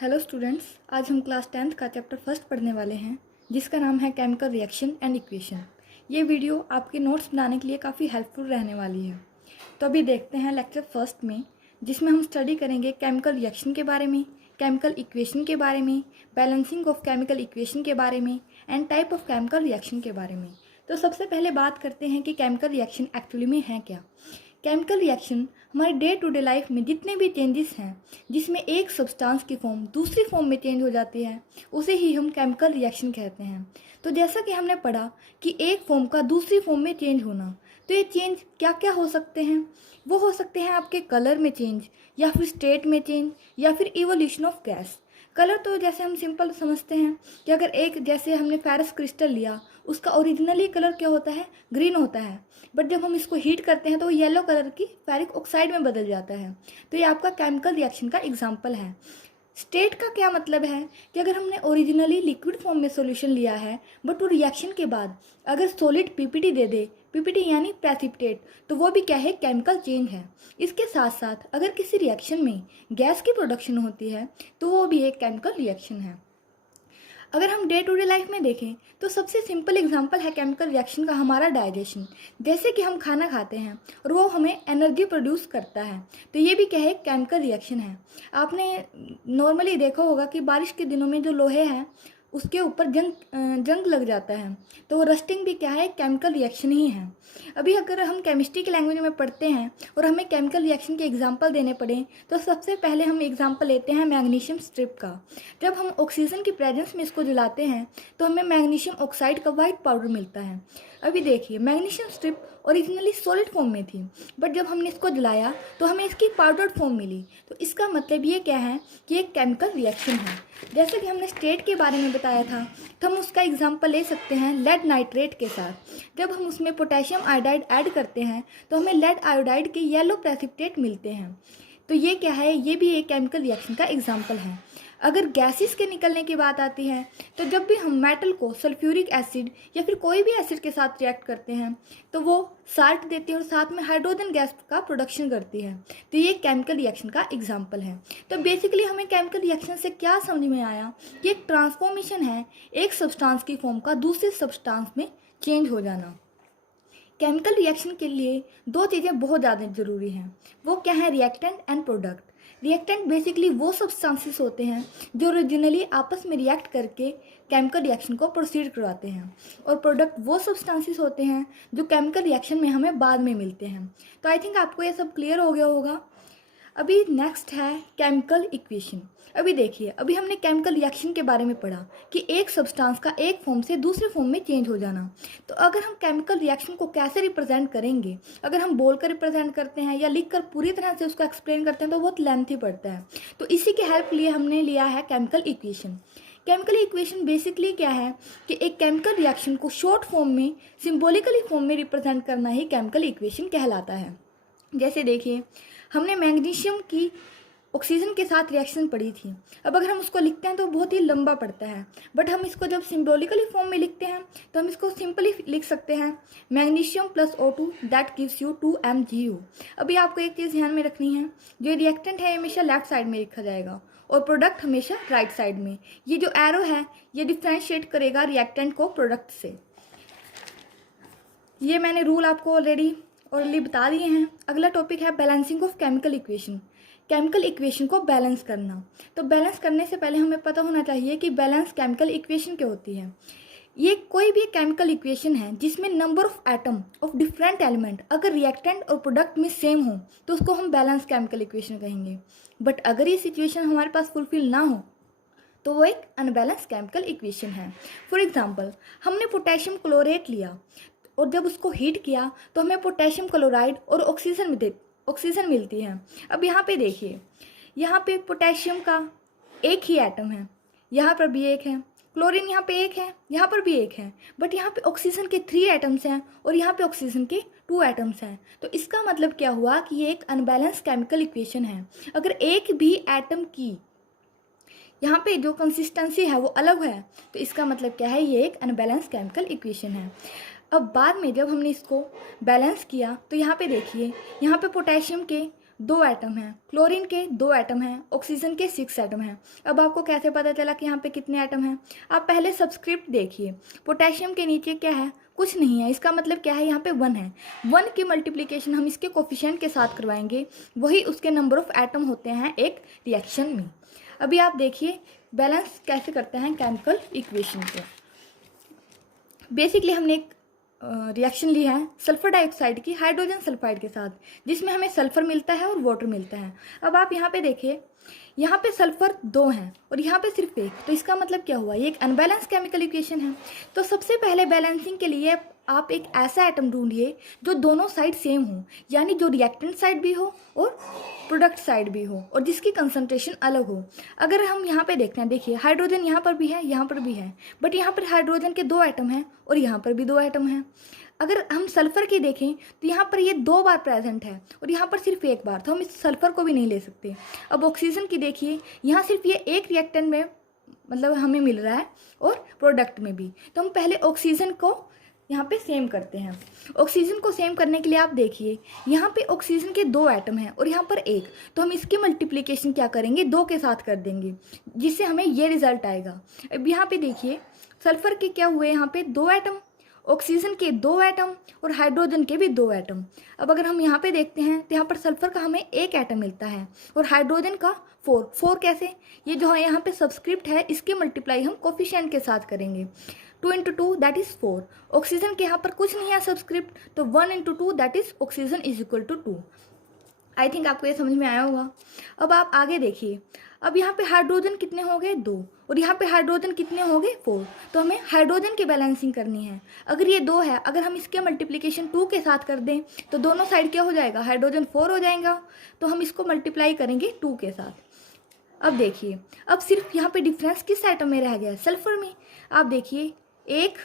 Hello students, आज हम class 10th का चैप्टर फर्स्ट पढ़ने वाले हैं जिसका नाम है केमिकल रिएक्शन एंड इक्वेशन। ये वीडियो आपके नोट्स बनाने के लिए काफ़ी हेल्पफुल रहने वाली है। तो अभी देखते हैं लेक्चर फर्स्ट में, जिसमें हम स्टडी करेंगे केमिकल रिएक्शन के बारे में, केमिकल इक्वेशन के बारे में, बैलेंसिंग ऑफ केमिकल इक्वेशन के बारे में and type of chemical reaction के बारे में। तो सबसे पहले बात करते हैं कि केमिकल रिएक्शन एक्चुअली में है क्या। केमिकल रिएक्शन हमारे डे टू डे लाइफ में जितने भी चेंजेस हैं जिसमें एक सब्सटेंस की फॉर्म दूसरी फॉर्म में चेंज हो जाती है, उसे ही हम केमिकल रिएक्शन कहते हैं। तो जैसा कि हमने पढ़ा कि एक फॉर्म का दूसरी फॉर्म में चेंज होना, तो ये चेंज क्या क्या हो सकते हैं। वो हो सकते हैं आपके कलर में चेंज, या फिर स्टेट में चेंज, या फिर इवोल्यूशन ऑफ गैस। कलर तो जैसे हम सिंपल समझते हैं कि अगर एक जैसे हमने फेरस क्रिस्टल लिया, उसका ओरिजिनली कलर क्या होता है, ग्रीन होता है, बट जब हम इसको हीट करते हैं तो वो येलो कलर की फेरिक ऑक्साइड में बदल जाता है। तो ये आपका केमिकल रिएक्शन का एग्जाम्पल है। स्टेट का क्या मतलब है कि अगर हमने ओरिजिनली लिक्विड फॉर्म में सॉल्यूशन लिया है, बट वो रिएक्शन के बाद अगर सॉलिड पीपीटी दे दे, पीपीटी यानी प्रेसिपिटेट, तो वो भी क्या है, केमिकल चेंज है। इसके साथ साथ अगर किसी रिएक्शन में गैस की प्रोडक्शन होती है तो वो भी एक केमिकल रिएक्शन है। अगर हम डे टू डे लाइफ में देखें तो सबसे सिंपल एग्जांपल है केमिकल रिएक्शन का हमारा डाइजेशन। जैसे कि हम खाना खाते हैं और वो हमें एनर्जी प्रोड्यूस करता है, तो ये भी क्या है, केमिकल रिएक्शन है। आपने नॉर्मली देखा होगा कि बारिश के दिनों में जो लोहे हैं उसके ऊपर जंग लग जाता है, तो वो रस्टिंग भी क्या है, केमिकल रिएक्शन ही है। अभी अगर हम केमिस्ट्री की लैंग्वेज में पढ़ते हैं और हमें केमिकल रिएक्शन के एग्जांपल देने पड़े, तो सबसे पहले हम एग्जांपल लेते हैं मैग्नीशियम स्ट्रिप का। जब हम ऑक्सीजन की प्रेजेंस में इसको जलाते हैं तो हमें मैग्नीशियम ऑक्साइड का वाइट पाउडर मिलता है। अभी देखिए, magnesium strip originally solid form में थी, बट जब हमने इसको जलाया तो हमें इसकी पाउडर्ड फॉर्म मिली। तो इसका मतलब ये क्या है कि एक केमिकल रिएक्शन है। जैसे कि हमने स्टेट के बारे में बताया था, तो हम उसका एग्जांपल ले सकते हैं लेड नाइट्रेट के साथ। जब हम उसमें पोटेशियम आयोडाइड ऐड करते हैं तो हमें लेड आयोडाइड के येलो प्रेसिपिटेट मिलते हैं। तो ये क्या है, ये भी एक केमिकल रिएक्शन का एग्जांपल है। अगर गैसेस के निकलने की बात आती है, तो जब भी हम मेटल को सल्फ्यूरिक एसिड या फिर कोई भी एसिड के साथ रिएक्ट करते हैं तो वो साल्ट देती है और साथ में हाइड्रोजन गैस का प्रोडक्शन करती है। तो ये केमिकल रिएक्शन का एग्जांपल है। तो बेसिकली हमें केमिकल रिएक्शन से क्या समझ में आया कि एक ट्रांसफॉर्मेशन है, एक सब्सटेंस की फॉर्म का दूसरे सब्सटेंस में चेंज हो जाना। केमिकल रिएक्शन के लिए दो चीज़ें बहुत ज़्यादा ज़रूरी हैं। वो क्या है, reactant and product. Reactant basically वो सब्सटेंसेस होते हैं जो ओरिजिनली आपस में रिएक्ट करके केमिकल रिएक्शन को प्रोसीड करवाते हैं, और प्रोडक्ट वो सब्सटेंसेस होते हैं जो केमिकल रिएक्शन में हमें बाद में मिलते हैं। तो आई थिंक आपको ये सब क्लियर हो गया होगा। अभी नेक्स्ट है केमिकल इक्वेशन। अभी देखिए, अभी हमने केमिकल रिएक्शन के बारे में पढ़ा कि एक सब्सटेंस का एक फॉर्म से दूसरे फॉर्म में चेंज हो जाना। तो अगर हम केमिकल रिएक्शन को कैसे रिप्रेजेंट करेंगे, अगर हम बोल कर रिप्रेजेंट करते हैं या लिख कर पूरी तरह से उसको एक्सप्लेन करते हैं तो बहुत लेंथी पड़ता है। तो इसी के हेल्प लिए हमने लिया है chemical equation. Chemical equation basically क्या है कि एक केमिकल रिएक्शन को शॉर्ट फॉर्म में, सिंबॉलिकली फॉर्म में रिप्रेजेंट करना ही केमिकल इक्वेशन कहलाता है। जैसे देखिए, हमने मैग्नीशियम की ऑक्सीजन के साथ रिएक्शन पढ़ी थी। अब अगर हम उसको लिखते हैं तो बहुत ही लंबा पड़ता है, बट हम इसको जब सिंबॉलिकली फॉर्म में लिखते हैं तो हम इसको सिंपली लिख सकते हैं, magnesium plus O2 that gives you 2MgU। अभी आपको एक चीज़ ध्यान में रखनी है, जो रिएक्टेंट है हमेशा लेफ्ट साइड में लिखा जाएगा और प्रोडक्ट हमेशा राइट साइड में। ये जो एरो है ये डिफ्रेंशिएट करेगा रिएक्टेंट को प्रोडक्ट से। ये मैंने रूल आपको ऑलरेडी बता दिए हैं। अगला टॉपिक है balancing of chemical equation. Chemical equation को बैलेंस करना। तो बैलेंस करने से पहले हमें पता होना चाहिए कि बैलेंस केमिकल इक्वेशन क्या होती है। ये कोई भी केमिकल इक्वेशन है जिसमें number of atom of different element अगर रिएक्टेंट और प्रोडक्ट में सेम हो तो उसको हम बैलेंस केमिकल इक्वेशन कहेंगे। बट अगर ये सिचुएशन हमारे पास फुलफिल ना हो तो वो एक अनबैलेंस केमिकल इक्वेशन है। फॉर एग्जाम्पल, हमने पोटेशियम क्लोरेट लिया और जब उसको हीट किया तो हमें पोटेशियम क्लोराइड और ऑक्सीजन मिलती है। अब यहाँ पे देखिए, यहाँ पे पोटेशियम का एक ही एटम है, यहाँ पर भी एक है, क्लोरीन यहाँ पे एक है, यहाँ पर भी एक है, बट यहाँ पे ऑक्सीजन के 3 एटम्स हैं और यहाँ पे ऑक्सीजन के 2 एटम्स हैं। तो इसका मतलब क्या हुआ कि ये एक अनबैलेंस केमिकल इक्वेशन है। अगर एक भी एटम की यहाँ पे जो कंसिस्टेंसी है वो अलग है तो इसका मतलब क्या है, ये एक अनबैलेंस केमिकल इक्वेशन है। अब बाद में जब हमने इसको बैलेंस किया तो यहाँ पे देखिए, यहाँ पे पोटेशियम के 2 एटम हैं, क्लोरीन के 2 एटम हैं, ऑक्सीजन के 6 एटम हैं। अब आपको कैसे पता चला कि यहाँ पे कितने एटम हैं? आप पहले सबस्क्रिप्ट देखिए। पोटेशियम के नीचे क्या है? कुछ नहीं है। इसका मतलब क्या है? यहाँ पे 1 है। 1 की मल्टीप्लिकेशन हम इसके कोफिशिएंट के साथ करवाएंगे, वही उसके नंबर ऑफ एटम होते हैं एक रिएक्शन में। अभी आप देखिए बैलेंस कैसे करते हैं केमिकल इक्वेशन को। बेसिकली हमने एक रिएक्शन ली है सल्फर डाइऑक्साइड की हाइड्रोजन सल्फाइड के साथ, जिसमें हमें सल्फर मिलता है और वाटर मिलता है। अब आप यहाँ पे देखिए, यहाँ पे सल्फर 2 हैं और यहाँ पे सिर्फ 1, तो इसका मतलब क्या हुआ? ये एक अनबैलेंस केमिकल इक्वेशन है। तो सबसे पहले बैलेंसिंग के लिए आप एक ऐसा एटम ढूंढिए जो दोनों साइड सेम हो, यानी जो रिएक्टेंट साइड भी हो और प्रोडक्ट साइड भी हो, और जिसकी कंसंट्रेशन अलग हो। अगर हम यहाँ पे देखते हैं, देखिए हाइड्रोजन यहाँ पर भी है, यहाँ पर भी है, बट यहाँ पर हाइड्रोजन के 2 एटम हैं और यहाँ पर भी 2 एटम हैं। अगर हम सल्फर की देखें तो यहाँ पर ये 2 बार प्रेजेंट है और यहाँ पर सिर्फ 1 बार, तो हम इस सल्फर को भी नहीं ले सकते। अब ऑक्सीजन की देखिए, यहाँ सिर्फ ये एक रिएक्टेंट में मतलब हमें मिल रहा है और प्रोडक्ट में भी, तो हम पहले ऑक्सीजन को यहाँ पे सेम करते हैं। ऑक्सीजन को सेम करने के लिए आप देखिए, यहाँ पे ऑक्सीजन के 2 एटम हैं और यहाँ पर 1, तो हम इसकी मल्टीप्लिकेशन क्या करेंगे? 2 के साथ कर देंगे, जिससे हमें ये रिजल्ट आएगा। अब यहाँ पे देखिए सल्फर के क्या हुए? यहाँ पे 2 एटम, ऑक्सीजन के 2 एटम और हाइड्रोजन के भी 2 एटम। अब अगर हम यहाँ पे देखते हैं तो यहाँ पर सल्फर का हमें 1 एटम मिलता है और हाइड्रोजन का 4 कैसे? ये जो है यहाँ पे सबस्क्रिप्ट है, इसकी मल्टीप्लाई हम कोफिशिएंट के साथ करेंगे। 2 × 2 दैट इज 4। ऑक्सीजन के यहाँ पर कुछ नहीं है सबस्क्रिप्ट, तो 1 × 2 that is oxygen is equal to 2। I think आपको ये समझ में आया होगा। अब आप आगे देखिए, अब यहाँ पे हाइड्रोजन कितने हो गए? 2, और यहाँ पे हाइड्रोजन कितने हो गए? 4। तो हमें हाइड्रोजन की बैलेंसिंग करनी है। अगर ये 2 है, अगर हम इसके मल्टीप्लिकेशन 2 के साथ कर दें तो दोनों साइड क्या हो जाएगा? हाइड्रोजन 4 हो जाएगा, तो हम इसको मल्टीप्लाई करेंगे 2 के साथ। अब देखिए, अब सिर्फ यहाँ पे डिफरेंस किस एटम में रह गया है? सल्फर में। आप देखिए 1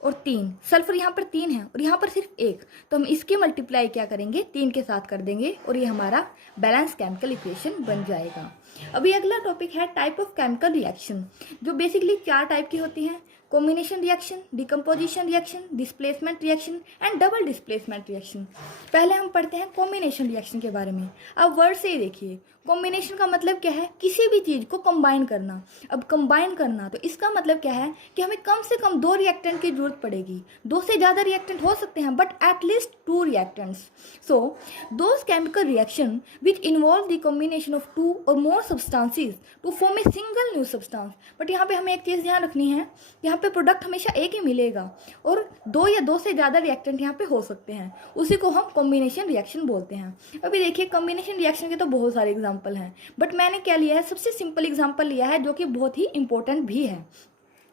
और 3, सल्फर यहाँ पर 3 है और यहाँ पर सिर्फ 1, तो हम इसकी मल्टीप्लाई क्या करेंगे? 3 के साथ कर देंगे और ये हमारा बैलेंस केमिकल इक्वेशन बन जाएगा। अभी अगला टॉपिक है टाइप ऑफ केमिकल रिएक्शन, जो बेसिकली 4 टाइप की होती हैं: combination reaction, decomposition reaction, displacement reaction and double displacement reaction. पहले हम पढ़ते हैं कॉम्बिनेशन रिएक्शन के बारे में। अब वर्ड से ही देखिए, कॉम्बिनेशन का मतलब क्या है? किसी भी चीज़ को कंबाइन करना। अब कंबाइन करना, तो इसका मतलब क्या है कि हमें कम से कम 2 रिएक्टेंट की जरूरत पड़ेगी। 2 से ज़्यादा रिएक्टेंट हो सकते हैं, but at least 2 reactants. So those chemical reaction which involve the combination of 2 or more substances to form a single new substance. But यहाँ पे हमें एक चीज़ ध्यान रखनी है, यहाँ पे प्रोडक्ट हमेशा एक ही मिलेगा और 2 या 2 से ज़्यादा रिएक्टेंट यहाँ पे हो सकते हैं, उसी को हम कॉम्बिनेशन रिएक्शन बोलते हैं। अभी देखिए कॉम्बिनेशन रिएक्शन के तो बहुत सारे एग्जाम्पल हैं, बट मैंने क्या लिया है? सबसे सिंपल एग्जाम्पल लिया है, जो कि बहुत ही इंपॉर्टेंट भी है।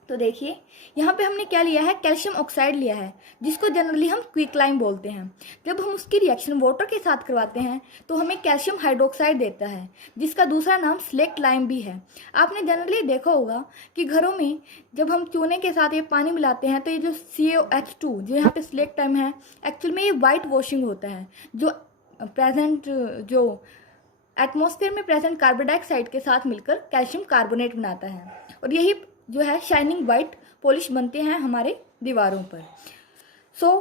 तो देखिए यहाँ पे हमने क्या लिया है? कैल्शियम ऑक्साइड लिया है, जिसको जनरली हम क्विकलाइम बोलते हैं। जब हम उसकी रिएक्शन वाटर के साथ करवाते हैं तो हमें कैल्शियम हाइड्रोक्साइड देता है, जिसका दूसरा नाम स्लेक्ट लाइम भी है। आपने जनरली देखा होगा कि घरों में जब हम चूने के साथ ये पानी मिलाते हैं तो ये जो CaOH2 जो यहाँ पे स्लेक्ट लाइम है, एक्चुअल में ये वाइट वॉशिंग होता है, जो प्रेजेंट जो एटमॉस्फेयर में प्रेजेंट कार्बन डाइऑक्साइड के साथ मिलकर कैल्शियम कार्बोनेट बनाता है, और यही जो है शाइनिंग वाइट पॉलिश बनते हैं हमारे दीवारों पर। सो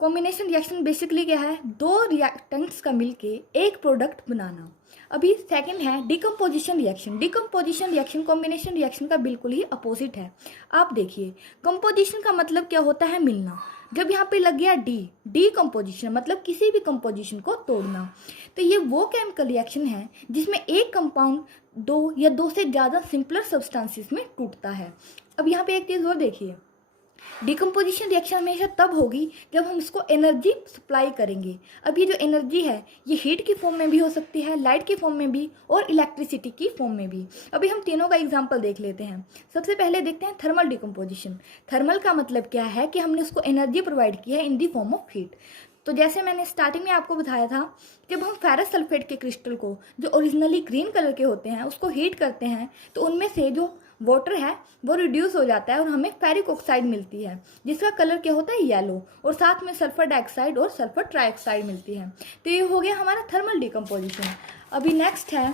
कॉम्बिनेशन रिएक्शन बेसिकली क्या है? 2 रिएक्टेंट्स का मिलके एक प्रोडक्ट बनाना। अभी सेकंड है decomposition reaction. Decomposition reaction combination reaction का बिल्कुल ही अपोजिट है। आप देखिए, कंपोजिशन का मतलब क्या होता है? मिलना। जब यहाँ पे लग गया डीकम्पोजिशन मतलब किसी भी कंपोजिशन को तोड़ना, तो ये वो केमिकल रिएक्शन है जिसमें एक कंपाउंड 2 या 2 से ज़्यादा सिंपलर सब्सटेंसेस में टूटता है। अब यहाँ पे एक चीज़ और देखिए, डिकम्पोजिशन रिएक्शन हमेशा तब होगी जब हम इसको एनर्जी सप्लाई करेंगे। अब ये जो एनर्जी है ये हीट की फॉर्म में भी हो सकती है, लाइट की फॉर्म में भी और इलेक्ट्रिसिटी की फॉर्म में भी। अभी हम तीनों का एग्जांपल देख लेते हैं। सबसे पहले देखते हैं थर्मल डिकम्पोजिशन। थर्मल का मतलब क्या है कि हमने उसको एनर्जी प्रोवाइड की है इन दी फॉर्म ऑफ हीट। तो जैसे मैंने स्टार्टिंग में आपको बताया था, जब हम फेरस सल्फेट के क्रिस्टल को जो ओरिजिनली ग्रीन कलर के होते हैं उसको हीट करते हैं तो उनमें से जो वाटर है वो रिड्यूस हो जाता है और हमें फेरिक ऑक्साइड मिलती है, जिसका कलर क्या होता है? येलो, और साथ में सल्फर डाइऑक्साइड और सल्फर ट्राइऑक्साइड मिलती है। तो ये हो गया हमारा थर्मल डिकम्पोजिशन। अभी नेक्स्ट है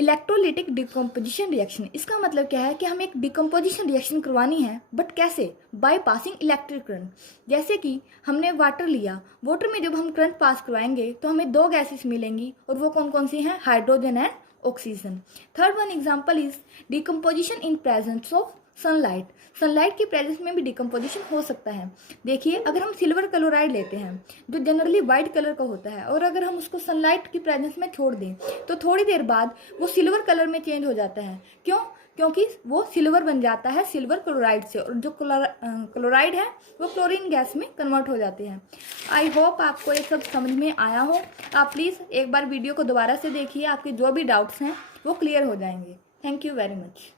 इलेक्ट्रोलिटिक डिकम्पोजिशन रिएक्शन, इसका मतलब क्या है कि हमें एक डिकम्पोजिशन रिएक्शन करवानी है, बट कैसे? By passing electric current. जैसे कि हमने वाटर लिया, वाटर में जब हम करंट पास करवाएंगे तो हमें दो गैसेस मिलेंगी, और वो कौन कौन सी हैं? Hydrogen and oxygen. Third one example is decomposition in presence of sunlight. Sunlight की प्रेजेंस में भी डिकम्पोजिशन हो सकता है। देखिए, अगर हम सिल्वर क्लोराइड लेते हैं जो जनरली वाइट कलर का होता है, और अगर हम उसको सनलाइट की प्रेजेंस में छोड़ दें तो थोड़ी देर बाद वो सिल्वर कलर में चेंज हो जाता है। क्यों? क्योंकि वो सिल्वर बन जाता है सिल्वर क्लोराइड से, और जो क्लोराइड है वो क्लोरीन गैस में कन्वर्ट हो जाते हैं। आई होप आपको ये सब समझ में आया हो। आप प्लीज़ एक बार वीडियो को दोबारा से देखिए, आपके जो भी डाउट्स हैं वो क्लियर हो जाएंगे। Thank you very much.